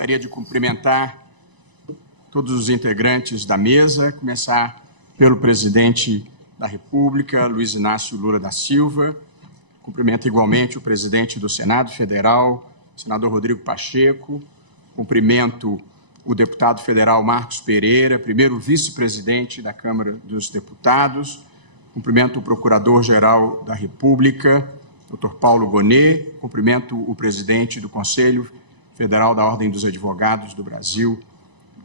Gostaria de cumprimentar todos os integrantes da mesa, começar pelo presidente da República, Luiz Inácio Lula da Silva. Cumprimento igualmente o presidente do Senado Federal, senador Rodrigo Pacheco. Cumprimento o deputado federal Marcos Pereira, primeiro vice-presidente da Câmara dos Deputados. Cumprimento o procurador-geral da República, Dr. Paulo Gonet. Cumprimento o presidente do Conselho Federal da Ordem dos Advogados do Brasil,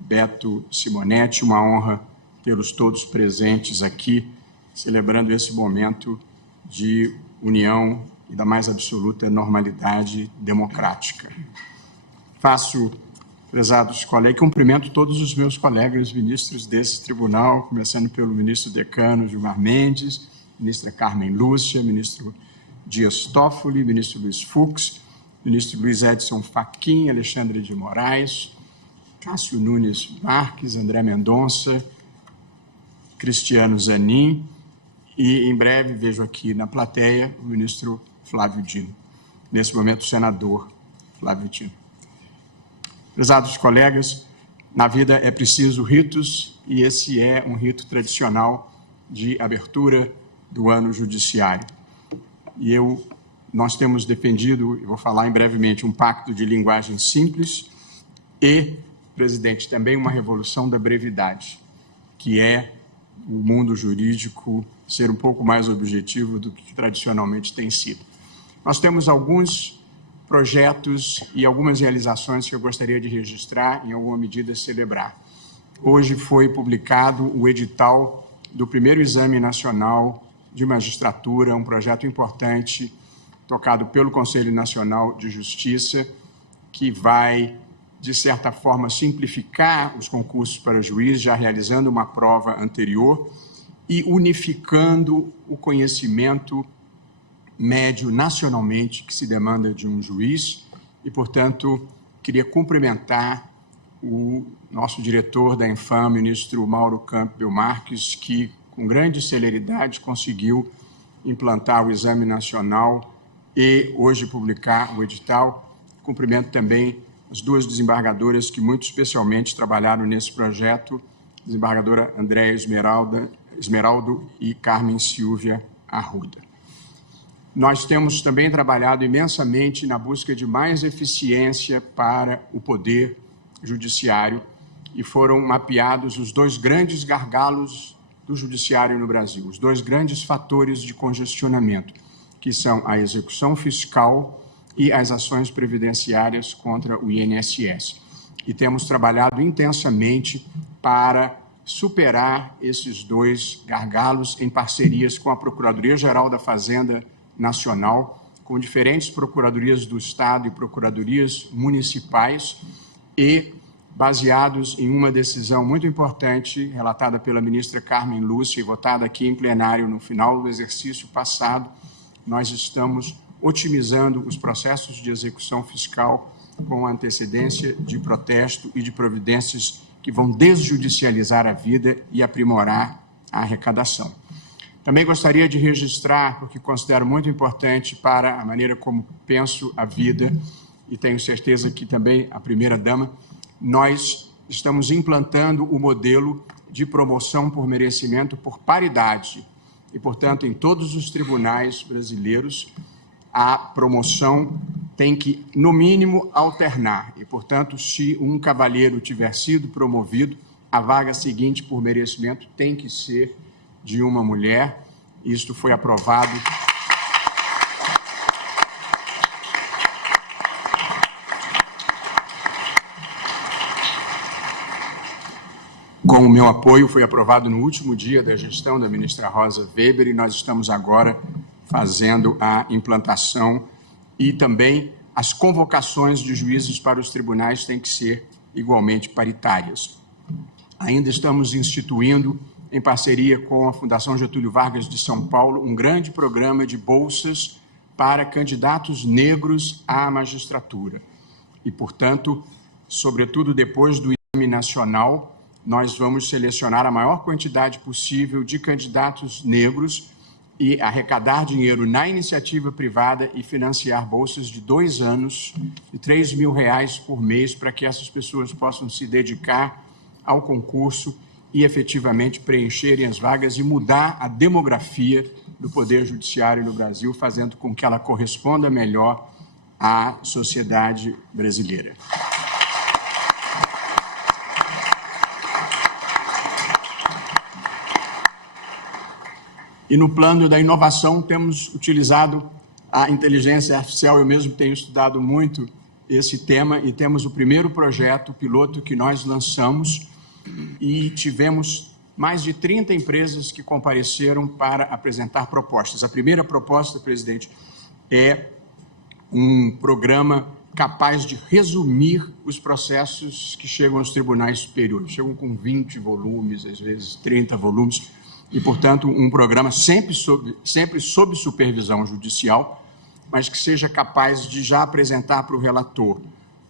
Beto Simonetti. Uma honra tê-los todos presentes aqui, celebrando esse momento de união e da mais absoluta normalidade democrática. Faço, prezados colegas, cumprimento todos os meus colegas ministros desse tribunal, começando pelo ministro decano Gilmar Mendes, ministra Carmen Lúcia, ministro Dias Toffoli, ministro Luiz Fux, ministro Luiz Edson Fachin, Alexandre de Moraes, Cássio Nunes Marques, André Mendonça, Cristiano Zanin e, em breve, vejo aqui na plateia o ministro Flávio Dino. Nesse momento, o senador Flávio Dino. Prezados colegas, na vida é preciso ritos e esse é um rito tradicional de abertura do ano judiciário. E nós temos defendido, e vou falar brevemente, um pacto de linguagem simples e, presidente, também uma revolução da brevidade, que é o mundo jurídico ser um pouco mais objetivo do que tradicionalmente tem sido. Nós temos alguns projetos e algumas realizações que eu gostaria de registrar, em alguma medida celebrar. Hoje foi publicado o edital do primeiro Exame Nacional de Magistratura, um projeto importante tocado pelo Conselho Nacional de Justiça, que vai, de certa forma, simplificar os concursos para juiz, já realizando uma prova anterior e unificando o conhecimento médio nacionalmente que se demanda de um juiz e, portanto, queria cumprimentar o nosso diretor da Infam, ministro Mauro Campbell Marques, que, com grande celeridade, conseguiu implantar o Exame Nacional e hoje publicar o edital. Cumprimento também as duas desembargadoras que muito especialmente trabalharam nesse projeto, desembargadora Andréa Esmeraldo e Carmen Silvia Arruda. Nós temos também trabalhado imensamente na busca de mais eficiência para o poder judiciário e foram mapeados os dois grandes gargalos do judiciário no Brasil, os dois grandes fatores de congestionamento, que são a execução fiscal e as ações previdenciárias contra o INSS. E temos trabalhado intensamente para superar esses dois gargalos em parcerias com a Procuradoria-Geral da Fazenda Nacional, com diferentes procuradorias do Estado e procuradorias municipais e baseados em uma decisão muito importante relatada pela ministra Carmen Lúcia e votada aqui em plenário no final do exercício passado. Nós estamos otimizando os processos de execução fiscal com antecedência de protesto e de providências que vão desjudicializar a vida e aprimorar a arrecadação. Também gostaria de registrar, porque considero muito importante para a maneira como penso a vida, e tenho certeza que também a primeira-dama, nós estamos implantando o modelo de promoção por merecimento por paridade. E, portanto, em todos os tribunais brasileiros, a promoção tem que, no mínimo, alternar. E, portanto, se um cavalheiro tiver sido promovido, a vaga seguinte por merecimento tem que ser de uma mulher. Isto foi aprovado com o meu apoio, foi aprovado no último dia da gestão da ministra Rosa Weber e nós estamos agora fazendo a implantação e também as convocações de juízes para os tribunais têm que ser igualmente paritárias. Ainda estamos instituindo, em parceria com a Fundação Getúlio Vargas de São Paulo, um grande programa de bolsas para candidatos negros à magistratura. E, portanto, sobretudo depois do Exame Nacional, nós vamos selecionar a maior quantidade possível de candidatos negros e arrecadar dinheiro na iniciativa privada e financiar bolsas de 2 anos de R$3 mil por mês para que essas pessoas possam se dedicar ao concurso e efetivamente preencherem as vagas e mudar a demografia do Poder Judiciário no Brasil, fazendo com que ela corresponda melhor à sociedade brasileira. E no plano da inovação temos utilizado a inteligência artificial, eu mesmo tenho estudado muito esse tema e temos o primeiro projeto piloto que nós lançamos e tivemos mais de 30 empresas que compareceram para apresentar propostas. A primeira proposta, presidente, é um programa capaz de resumir os processos que chegam aos tribunais superiores. Chegam com 20 volumes, às vezes 30 volumes, e, portanto, um programa sempre sob supervisão judicial, mas que seja capaz de já apresentar para o relator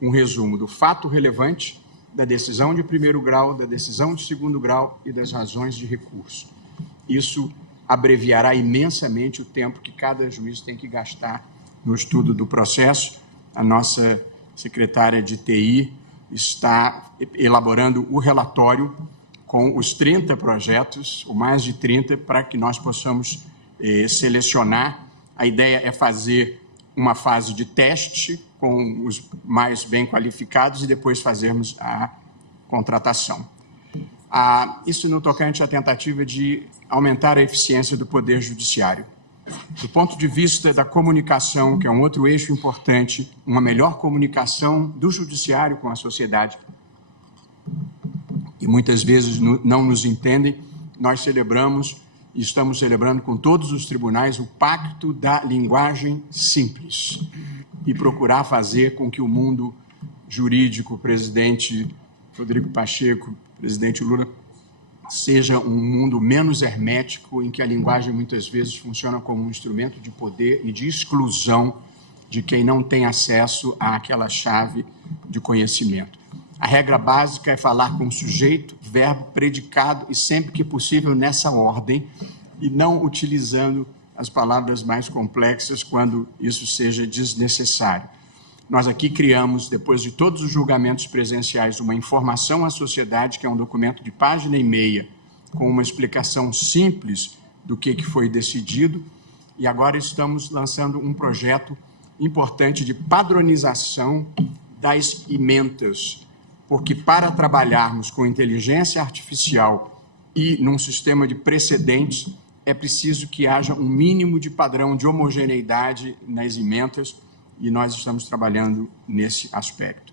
um resumo do fato relevante, da decisão de primeiro grau, da decisão de segundo grau e das razões de recurso. Isso abreviará imensamente o tempo que cada juiz tem que gastar no estudo do processo. A nossa secretária de TI está elaborando o relatório com os 30 projetos, ou mais de 30, para que nós possamos selecionar. A ideia é fazer uma fase de teste com os mais bem qualificados e depois fazermos a contratação. Isso no tocante à tentativa de aumentar a eficiência do Poder Judiciário. Do ponto de vista da comunicação, que é um outro eixo importante, uma melhor comunicação do Judiciário com a sociedade, e muitas vezes não nos entendem, nós celebramos e estamos celebrando com todos os tribunais o Pacto da Linguagem Simples e procurar fazer com que o mundo jurídico, presidente Rodrigo Pacheco, presidente Lula, seja um mundo menos hermético, em que a linguagem muitas vezes funciona como um instrumento de poder e de exclusão de quem não tem acesso àquela chave de conhecimento. A regra básica é falar com sujeito, verbo, predicado e, sempre que possível, nessa ordem, e não utilizando as palavras mais complexas quando isso seja desnecessário. Nós aqui criamos, depois de todos os julgamentos presenciais, uma informação à sociedade, que é um documento de página e meia, com uma explicação simples do que foi decidido, e agora estamos lançando um projeto importante de padronização das ementas, porque para trabalharmos com inteligência artificial e num sistema de precedentes, é preciso que haja um mínimo de padrão de homogeneidade nas ementas, e nós estamos trabalhando nesse aspecto.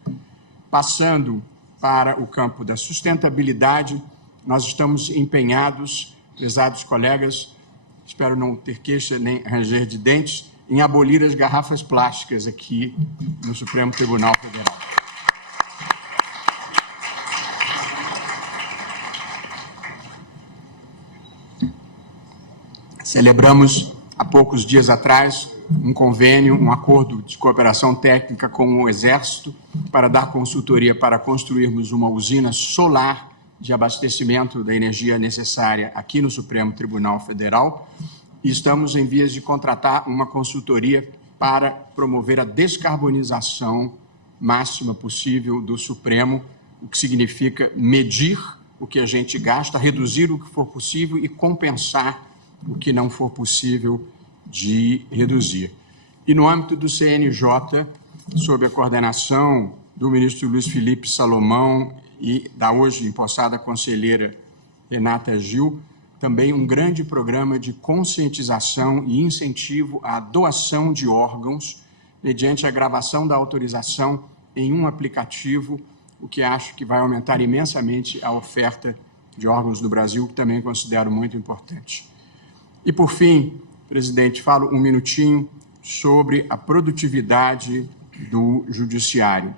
Passando para o campo da sustentabilidade, nós estamos empenhados, prezados colegas, espero não ter queixa nem ranger de dentes, em abolir as garrafas plásticas aqui no Supremo Tribunal Federal. Celebramos, há poucos dias atrás, um convênio, um acordo de cooperação técnica com o Exército para dar consultoria para construirmos uma usina solar de abastecimento da energia necessária aqui no Supremo Tribunal Federal, e estamos em vias de contratar uma consultoria para promover a descarbonização máxima possível do Supremo, o que significa medir o que a gente gasta, reduzir o que for possível e compensar o que não for possível de reduzir. E no âmbito do CNJ, sob a coordenação do ministro Luiz Felipe Salomão e da hoje empossada conselheira Renata Gil, também um grande programa de conscientização e incentivo à doação de órgãos mediante a gravação da autorização em um aplicativo, o que acho que vai aumentar imensamente a oferta de órgãos no Brasil, que também considero muito importante. E, por fim, presidente, falo um minutinho sobre a produtividade do judiciário.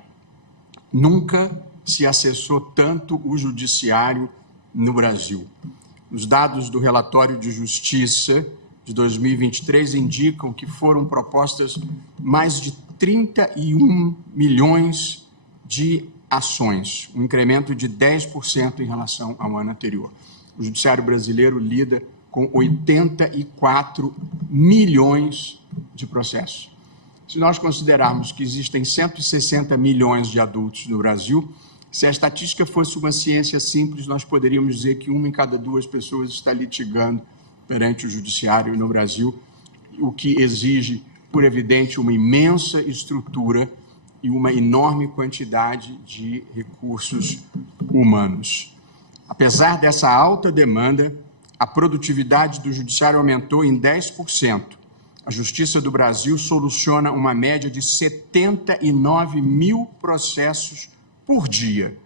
Nunca se acessou tanto o judiciário no Brasil. Os dados do relatório de justiça de 2023 indicam que foram propostas mais de 31 milhões de ações, um incremento de 10% em relação ao ano anterior. O judiciário brasileiro lida com 84 milhões de processos. Se nós considerarmos que existem 160 milhões de adultos no Brasil, se a estatística fosse uma ciência simples, nós poderíamos dizer que 1 em cada 2 pessoas está litigando perante o judiciário no Brasil, o que exige, por evidente, uma imensa estrutura e uma enorme quantidade de recursos humanos. Apesar dessa alta demanda, a produtividade do judiciário aumentou em 10%. A Justiça do Brasil soluciona uma média de 79 mil processos por dia.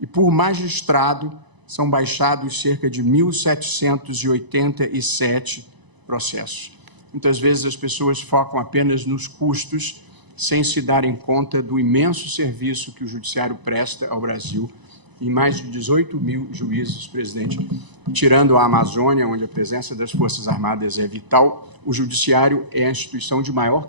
E por magistrado são baixados cerca de 1.787 processos. Muitas vezes as pessoas focam apenas nos custos, sem se darem conta do imenso serviço que o judiciário presta ao Brasil, e mais de 18 mil juízes, presidente. Tirando a Amazônia, onde a presença das Forças Armadas é vital, o judiciário é a instituição de maior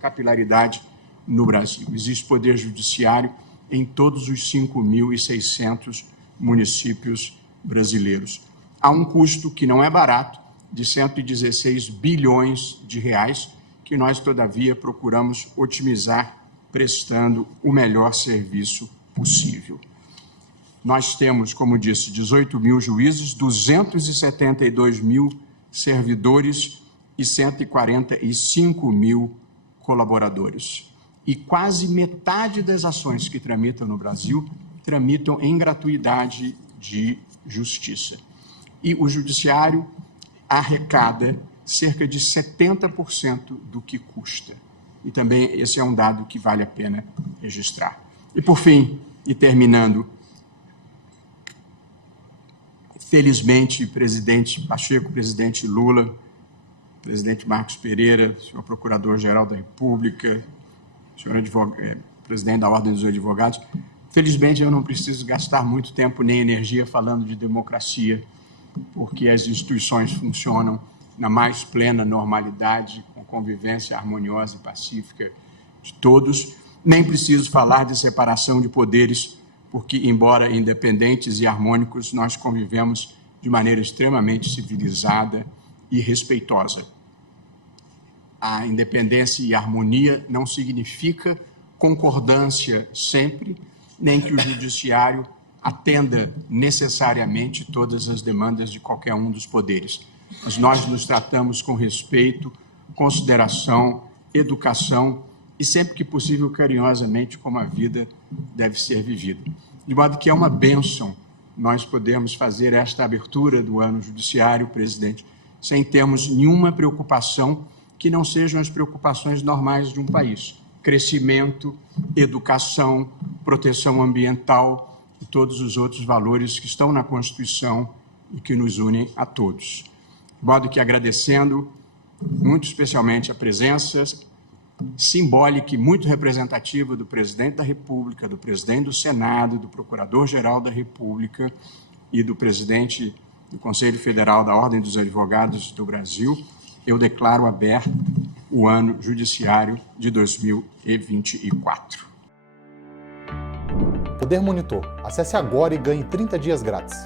capilaridade no Brasil. Existe poder judiciário em todos os 5.600 municípios brasileiros. Há um custo que não é barato, de 116 bilhões de reais, que nós, todavia, procuramos otimizar, prestando o melhor serviço possível. Nós temos, como disse, 18 mil juízes, 272 mil servidores e 145 mil colaboradores. E quase metade das ações que tramitam no Brasil tramitam em gratuidade de justiça. E o judiciário arrecada cerca de 70% do que custa. E também esse é um dado que vale a pena registrar. E, por fim, e terminando, felizmente, presidente Pacheco, presidente Lula, presidente Marcos Pereira, senhor Procurador-Geral da República, senhor presidente da Ordem dos Advogados, felizmente eu não preciso gastar muito tempo nem energia falando de democracia, porque as instituições funcionam na mais plena normalidade, com convivência harmoniosa e pacífica de todos. Nem preciso falar de separação de poderes, porque, embora independentes e harmônicos, nós convivemos de maneira extremamente civilizada e respeitosa. A independência e a harmonia não significa concordância sempre, nem que o judiciário atenda necessariamente todas as demandas de qualquer um dos poderes. Mas nós nos tratamos com respeito, consideração, educação e, sempre que possível, carinhosamente, como a vida deve ser vivida. De modo que é uma bênção nós podemos fazer esta abertura do ano judiciário, presidente, sem termos nenhuma preocupação que não sejam as preocupações normais de um país. Crescimento, educação, proteção ambiental e todos os outros valores que estão na Constituição e que nos unem a todos. De modo que, agradecendo muito especialmente a presença simbólica e muito representativa do presidente da República, do presidente do Senado, do Procurador-Geral da República e do presidente do Conselho Federal da Ordem dos Advogados do Brasil, eu declaro aberto o ano judiciário de 2024. Poder Monitor. Acesse agora e ganhe 30 dias grátis.